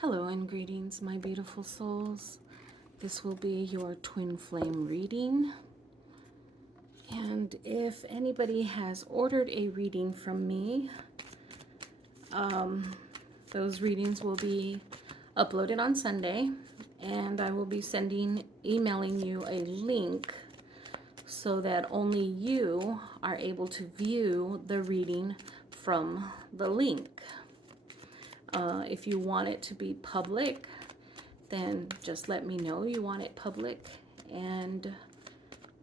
Hello and greetings, my beautiful souls. This will be your twin flame reading. And if anybody has ordered a reading from me, those readings will be uploaded on Sunday, and I will be emailing you a link so that only you are able to view the reading from the link. If you want it to be public, then just let me know you want it public, and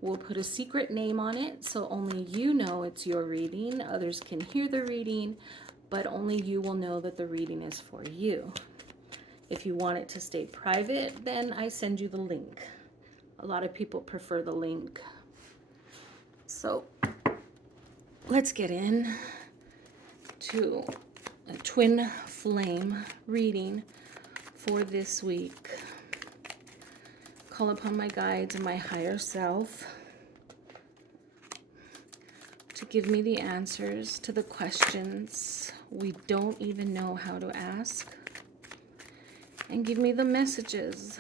we'll put a secret name on it so only you know it's your reading. Others can hear the reading, but only you will know that the reading is for you. If you want it to stay private, then I send you the link. A lot of people prefer the link. So let's get in to a twin flame reading for this week. Call upon my guides and my higher self to give me the answers to the questions we don't even know how to ask, and give me the messages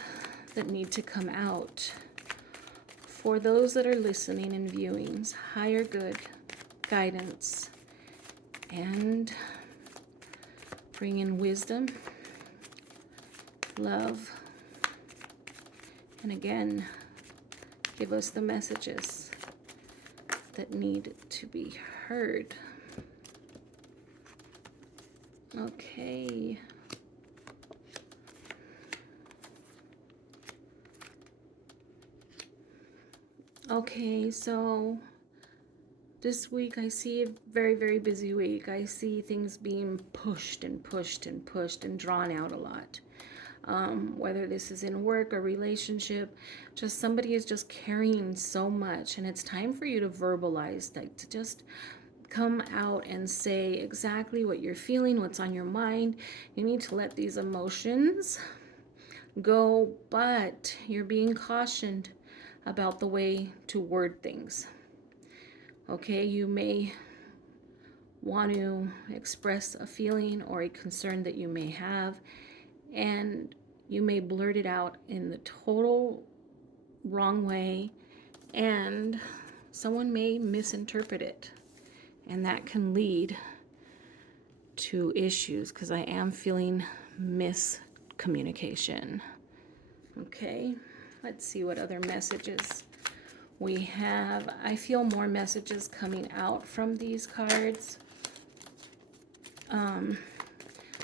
that need to come out for those that are listening and viewing. Higher good guidance, and bring in wisdom, love, and again, give us the messages that need to be heard. Okay. Okay, so this week I see a very, very busy week. I see things being pushed and pushed and pushed and drawn out a lot. Whether this is in work or relationship, just somebody is just carrying so much, and it's time for you to verbalize, like to just come out and say exactly what you're feeling, what's on your mind. You need to let these emotions go, but you're being cautioned about the way to word things. Okay, you may want to express a feeling or a concern that you may have, and you may blurt it out in the total wrong way, and someone may misinterpret it, and that can lead to issues, because I am feeling miscommunication. Okay, let's see what other messages we have. I feel more messages coming out from these cards.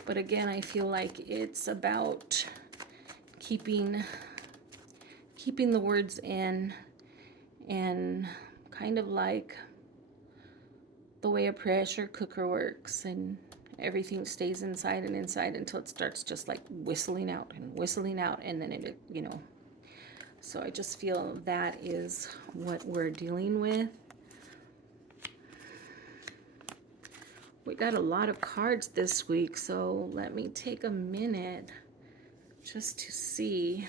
But again, I feel like it's about keeping the words in, and kind of like the way a pressure cooker works, and everything stays inside and inside until it starts just like whistling out, and then it, so I just feel that is what we're dealing with. We got a lot of cards this week, so let me take a minute just to see.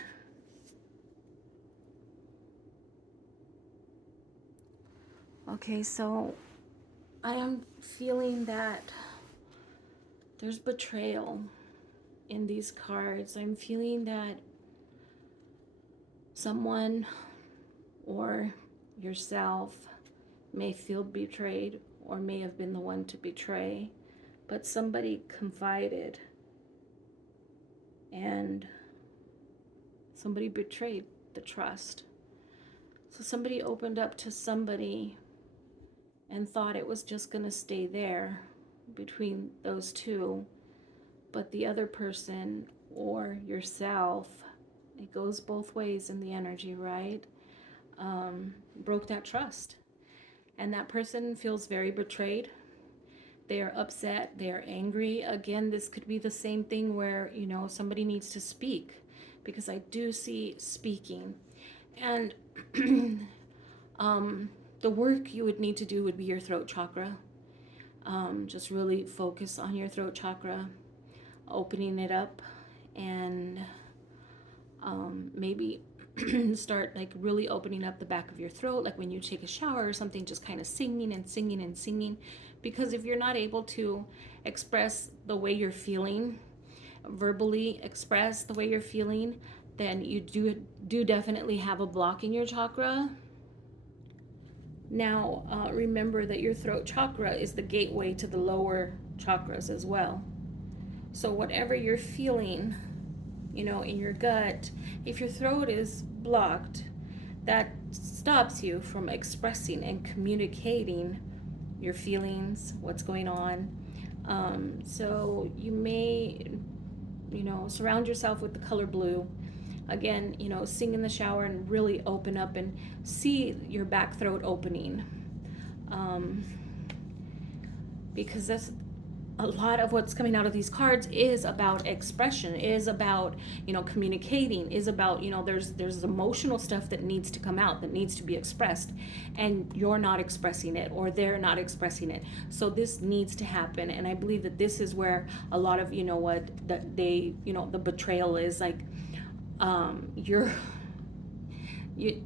Okay, so I am feeling that there's betrayal in these cards. I'm feeling that someone or yourself may feel betrayed, or may have been the one to betray, but somebody confided and somebody betrayed the trust. So somebody opened up to somebody and thought it was just going to stay there between those two, but the other person or yourself, it goes both ways in the energy, right? Broke that trust. And that person feels very betrayed. They are upset. They are angry. Again, this could be the same thing where, somebody needs to speak, because I do see speaking. And the work you would need to do would be your throat chakra. Just really focus on your throat chakra, opening it up, and maybe start like really opening up the back of your throat, like when you take a shower or something, just kind of singing and singing and singing. Because if you're not able to express the way you're feeling, verbally express the way you're feeling, then you do definitely have a block in your chakra. Now, remember that your throat chakra is the gateway to the lower chakras as well. So whatever you're feeling, in your gut, if your throat is blocked, that stops you from expressing and communicating your feelings, what's going on. So you may, surround yourself with the color blue. Again, sing in the shower and really open up and see your back throat opening. Because that's a lot of what's coming out of these cards is about expression, is about communicating, is about there's emotional stuff that needs to come out, that needs to be expressed, and you're not expressing it, or they're not expressing it. So this needs to happen, and I believe that this is where a lot of that they the betrayal is like. You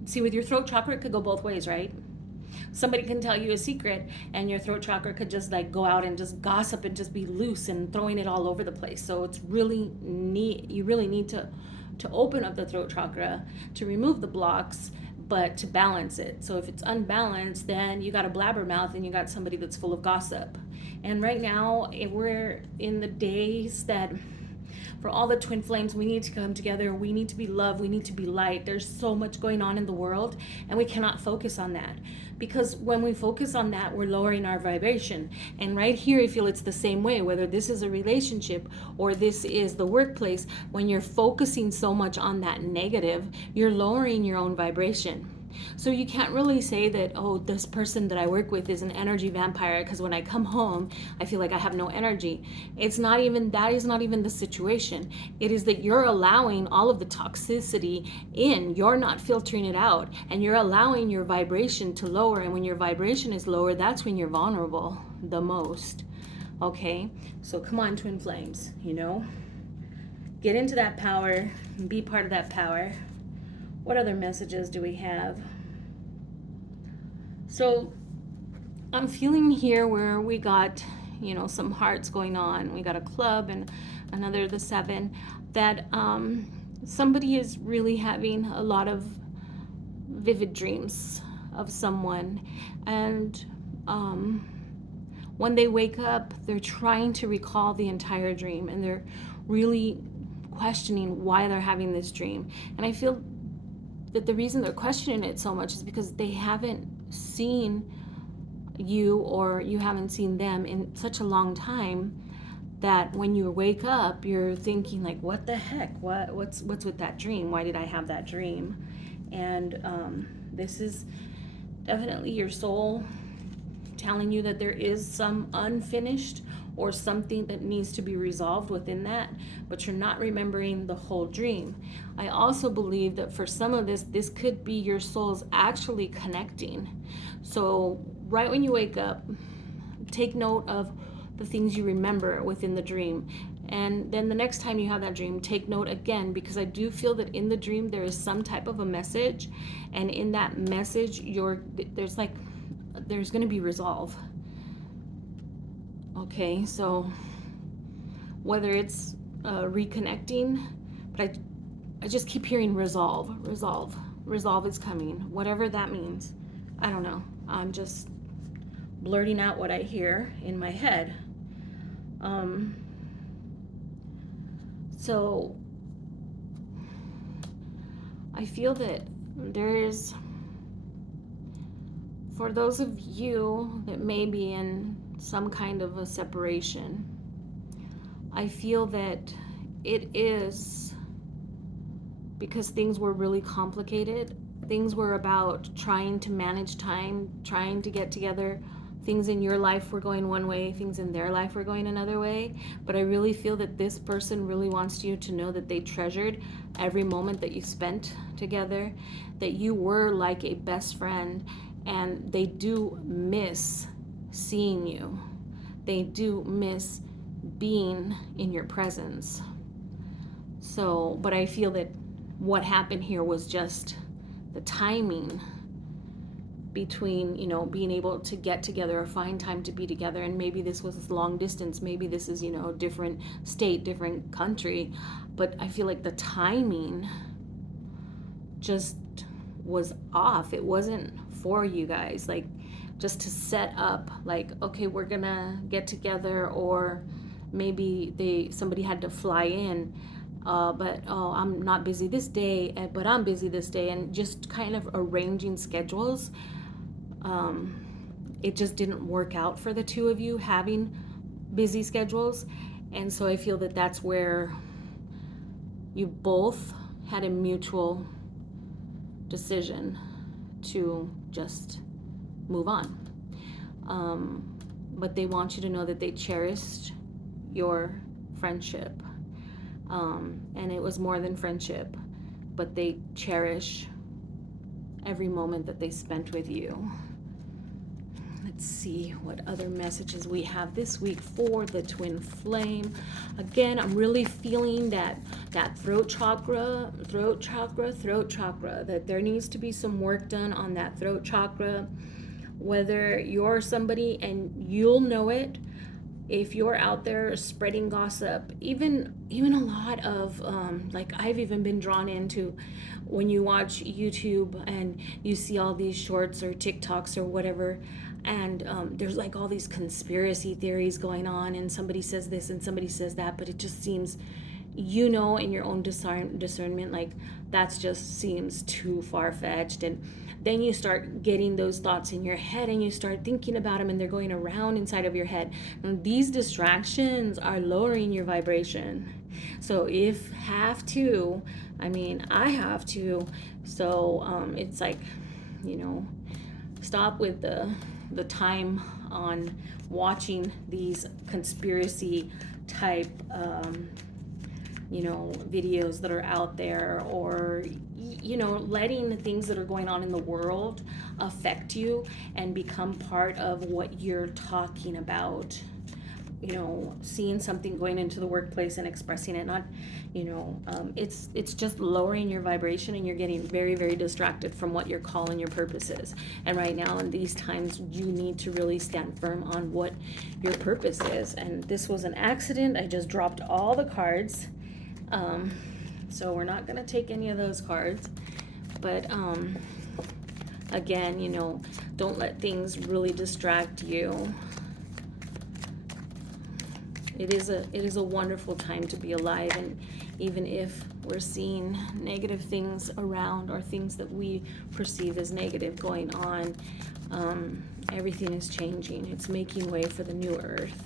see, with your throat chakra, it could go both ways, right? Somebody can tell you a secret and your throat chakra could just like go out and just gossip and just be loose and throwing it all over the place. So it's really neat. You really need to open up the throat chakra, to remove the blocks, but to balance it. So if it's unbalanced, then you got a blabbermouth and you got somebody that's full of gossip. And right now we're in the days that for all the twin flames, we need to come together. We need to be love. We need to be light. There's so much going on in the world, and we cannot focus on that. Because when we focus on that, we're lowering our vibration. And right here, I feel it's the same way, whether this is a relationship or this is the workplace. When you're focusing so much on that negative, you're lowering your own vibration. So you can't really say that, oh, this person that I work with is an energy vampire, because when I come home, I feel like I have no energy. That is not even the situation. It is that you're allowing all of the toxicity in. You're not filtering it out, and you're allowing your vibration to lower. And when your vibration is lower, that's when you're vulnerable the most. Okay? So come on, twin flames, get into that power and be part of that power. What other messages do we have? So I'm feeling here where we got, some hearts going on. We got a club and another, the 7, that somebody is really having a lot of vivid dreams of someone. And when they wake up, they're trying to recall the entire dream, and they're really questioning why they're having this dream. And I feel that the reason they're questioning it so much is because they haven't seen you, or you haven't seen them in such a long time, that when you wake up, you're thinking like, what the heck? What's with that dream? Why did I have that dream? And this is definitely your soul telling you that there is some unfinished or something that needs to be resolved within that, but you're not remembering the whole dream. I also believe that for some of this could be your souls actually connecting. So right when you wake up, take note of the things you remember within the dream. And then the next time you have that dream, take note again, because I do feel that in the dream there is some type of a message, and in that message there's going to be resolve. Okay, so whether it's reconnecting, but I just keep hearing resolve is coming, whatever that means. I don't know. I'm just blurting out what I hear in my head. So I feel that there is, for those of you that may be in some kind of a separation, I feel that it is because things were really complicated. Things were about trying to manage time, trying to get together. Things in your life were going one way, things in their life were going another way. But I really feel that this person really wants you to know that they treasured every moment that you spent together, that you were like a best friend, and they do miss seeing you. They do miss being in your presence. So, but I feel that what happened here was just the timing between, you know, being able to get together or find time to be together. And maybe this was long distance, maybe this is, you know, different state, different country, but I feel like the timing just was off. It wasn't for you guys, like, just to set up, like, okay, we're gonna get together, or maybe somebody had to fly in, but oh, I'm not busy this day, but I'm busy this day, and just kind of arranging schedules. um, it just didn't work out for the two of you having busy schedules. And so I feel that that's where you both had a mutual decision to just move on. But they want you to know that they cherished your friendship. And it was more than friendship, but they cherish every moment that they spent with you. Let's see what other messages we have this week for the twin flame. Again, I'm really feeling that throat chakra, that there needs to be some work done on that throat chakra. Whether you're somebody and you'll know it, if you're out there spreading gossip, even a lot of like, I've even been drawn into when you watch YouTube and you see all these shorts or TikToks or whatever, and there's like all these conspiracy theories going on, and somebody says this and somebody says that, but it just seems, you know, in your own discernment, like, that just seems too far-fetched. And then you start getting those thoughts in your head and you start thinking about them, and they're going around inside of your head. And these distractions are lowering your vibration. So if have to, I mean, I have to. So it's like, you know, stop with the time on watching these conspiracy type you know, videos that are out there, or, you know, letting the things that are going on in the world affect you and become part of what you're talking about. You know, seeing something going into the workplace and expressing it, not, you know, it's just lowering your vibration, and you're getting very, very distracted from what your call and your purpose is. And right now in these times, you need to really stand firm on what your purpose is. And this was an accident. I just dropped all the cards. So we're not going to take any of those cards, but again, you know, don't let things really distract you. It is a wonderful time to be alive, and even if we're seeing negative things around, or things that we perceive as negative going on, everything is changing. It's making way for the new earth.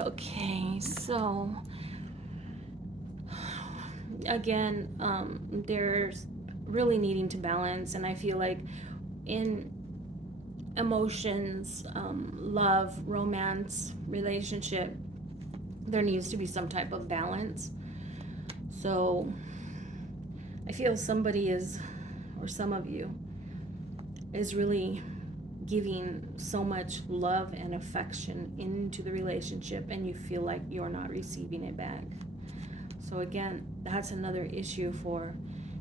Okay, so again, there's really needing to balance, and I feel like in emotions, love, romance, relationship, there needs to be some type of balance. So I feel somebody is, or some of you, is really giving so much love and affection into the relationship, and you feel like you're not receiving it back. So again, that's another issue for,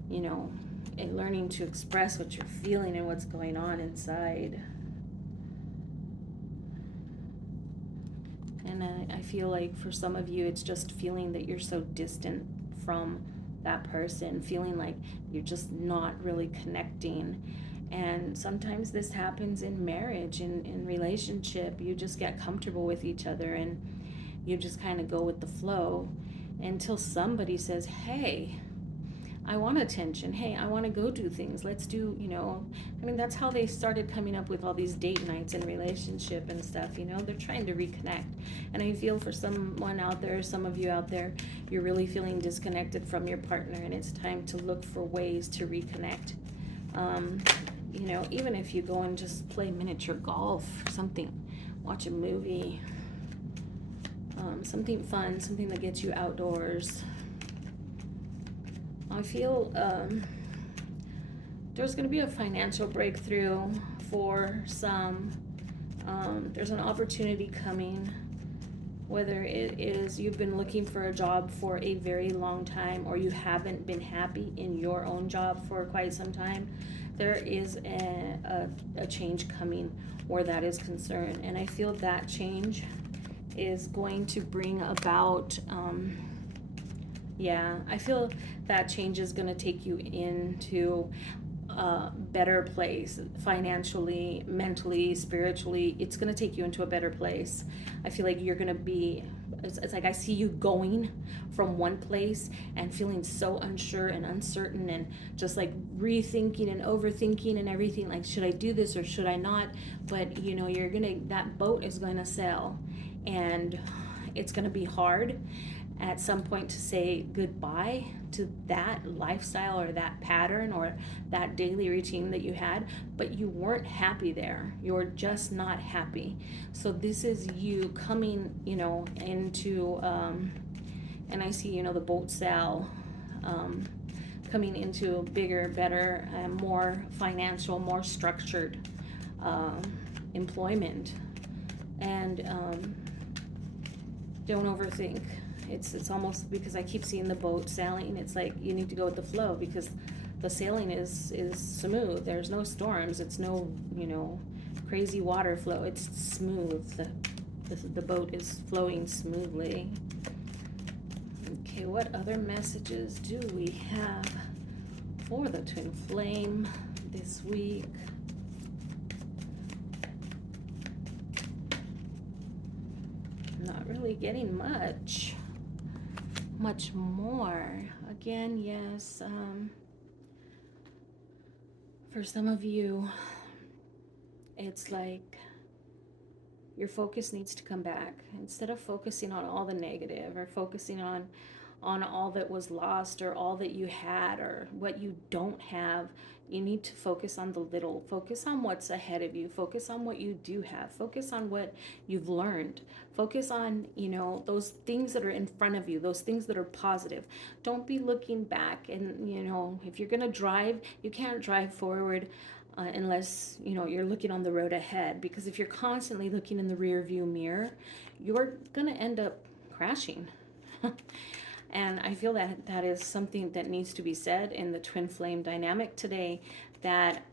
you know, learning to express what you're feeling and what's going on inside. And I feel like for some of you, it's just feeling that you're so distant from that person, feeling like you're just not really connecting. And sometimes this happens in marriage, in relationship. You just get comfortable with each other, and you just kind of go with the flow until somebody says, hey, I want attention. Hey, I want to go do things. Let's do, you know, I mean, that's how they started coming up with all these date nights and relationship and stuff, you know, they're trying to reconnect. And I feel for someone out there, some of you out there, you're really feeling disconnected from your partner, and it's time to look for ways to reconnect. You know, even if you go and just play miniature golf, something, watch a movie, something fun, something that gets you outdoors. I feel there's going to be a financial breakthrough for some. There's an opportunity coming. whether it is you've been looking for a job for a very long time, or you haven't been happy in your own job for quite some time, there is a change coming where that is concerned. And I feel that change is going to bring about, yeah, I feel that change is going to take you into a better place financially, mentally, spiritually. It's going to take you into a better place. I feel like you're going to be, it's like I see you going from one place and feeling so unsure and uncertain and just like rethinking and overthinking and everything, like, should I do this or should I not? But you know, that boat is going to sail, and it's going to be hard at some point to say goodbye to that lifestyle or that pattern or that daily routine that you had, but you weren't happy there. You're just not happy. So this is you coming, into, and I see, the boat sail, coming into bigger, better, more financial, more structured employment. And don't overthink. It's almost, because I keep seeing the boat sailing, it's like you need to go with the flow, because the sailing is smooth. There's no storms. It's no, crazy water flow. It's smooth. The boat is flowing smoothly. Okay, what other messages do we have for the twin flame this week? Not really getting much more. Again, yes, for some of you, it's like your focus needs to come back. Instead of focusing on all the negative, or focusing on all that was lost, or all that you had, or what you don't have, you need to focus on the little. Focus on what's ahead of you. Focus on what you do have. Focus on what you've learned. Focus on, those things that are in front of you, those things that are positive. Don't be looking back. And, if you're going to drive, you can't drive forward unless, you're looking on the road ahead. Because if you're constantly looking in the rear view mirror, you're going to end up crashing. And I feel that is something that needs to be said in the twin flame dynamic today, that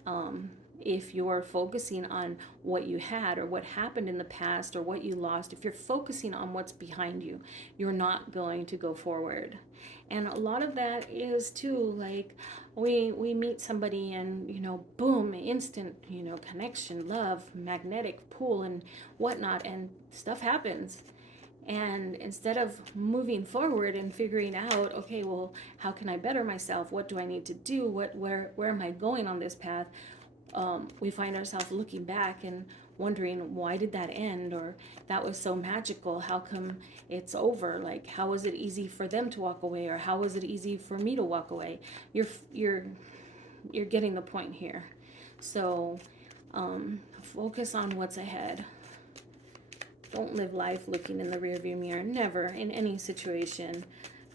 if you're focusing on what you had or what happened in the past or what you lost, if you're focusing on what's behind you, you're not going to go forward. And a lot of that is too, like, we meet somebody and, boom, instant, connection, love, magnetic pull and whatnot, and stuff happens. And instead of moving forward and figuring out, okay, well, how can I better myself? What do I need to do? Where am I going on this path? We find ourselves looking back and wondering, why did that end? Or that was so magical. How come it's over? Like, how was it easy for them to walk away? Or how was it easy for me to walk away? You're getting the point here. So focus on what's ahead. Don't live life looking in the rearview mirror. Never, in any situation,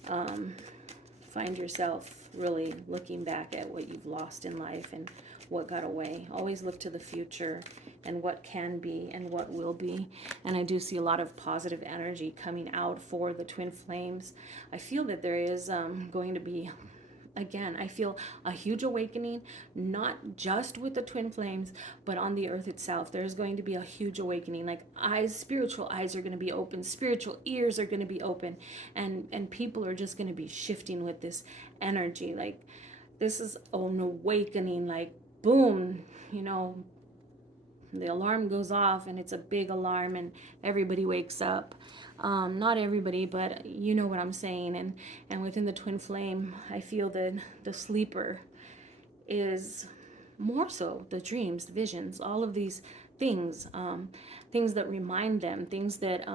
find yourself really looking back at what you've lost in life and what got away. Always look to the future and what can be and what will be. And I do see a lot of positive energy coming out for the twin flames. I feel that there is going to be, again, I feel a huge awakening, not just with the twin flames, but on the earth itself. There's going to be a huge awakening. Like, spiritual eyes are going to be open, spiritual ears are going to be open, and people are just going to be shifting with this energy. Like, this is an awakening, like, boom, the alarm goes off, and it's a big alarm, and everybody wakes up. Not everybody, but you know what I'm saying. And within the twin flame, I feel that the sleeper is more so the dreams, the visions, all of these things, things that remind them, things that,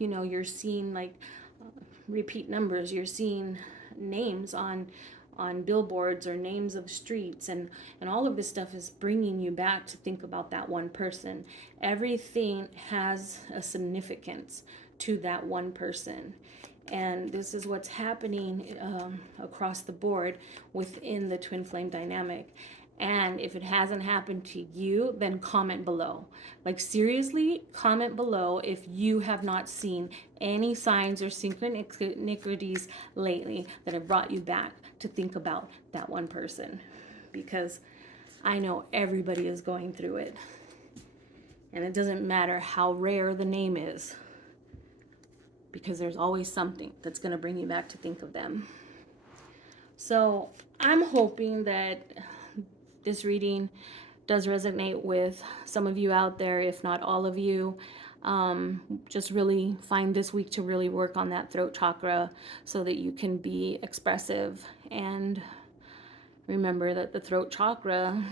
you're seeing, like repeat numbers, you're seeing names on billboards or names of streets, and all of this stuff is bringing you back to think about that one person. Everything has a significance to that one person, and this is what's happening across the board within the twin flame dynamic. And if it hasn't happened to you, then comment below. Like, seriously, comment below if you have not seen any signs or synchronicities lately that have brought you back to think about that one person. Because I know everybody is going through it. And it doesn't matter how rare the name is, because there's always something that's going to bring you back to think of them. So I'm hoping that this reading does resonate with some of you out there, if not all of you. Just really find this week to really work on that throat chakra so that you can be expressive. And remember that the throat chakra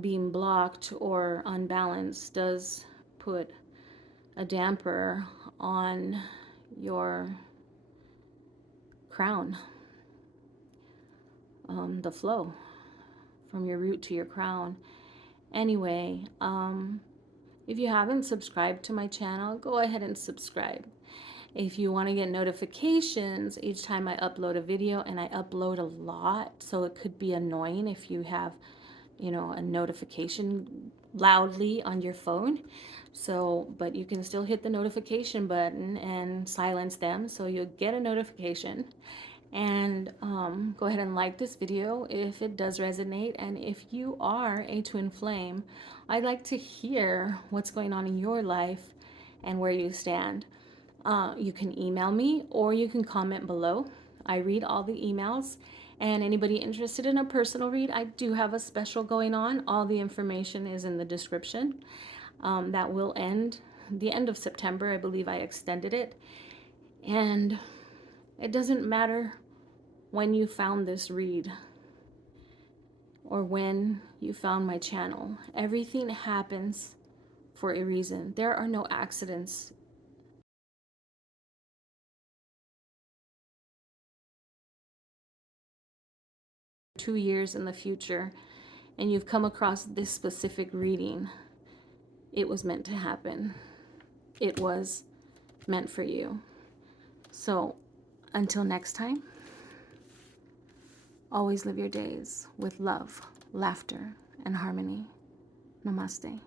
being blocked or unbalanced does put a damper on your crown, the flow from your root to your crown. Anyway, if you haven't subscribed to my channel, go ahead and subscribe. If you want to get notifications each time I upload a video, and I upload a lot, so it could be annoying if you have, you know, a notification loudly on your phone. So, but you can still hit the notification button and silence them so you'll get a notification. And go ahead and like this video if it does resonate. And if you are a twin flame, I'd like to hear what's going on in your life and where you stand. You can email me or you can comment below. I read all the emails. And anybody interested in a personal read, I do have a special going on. All the information is in the description. That will end the end of September. I believe I extended it. And it doesn't matter when you found this read or when you found my channel. Everything happens for a reason. There are no accidents. 2 years in the future, and you've come across this specific reading, it was meant to happen. It was meant for you. So until next time, always live your days with love, laughter, and harmony. Namaste.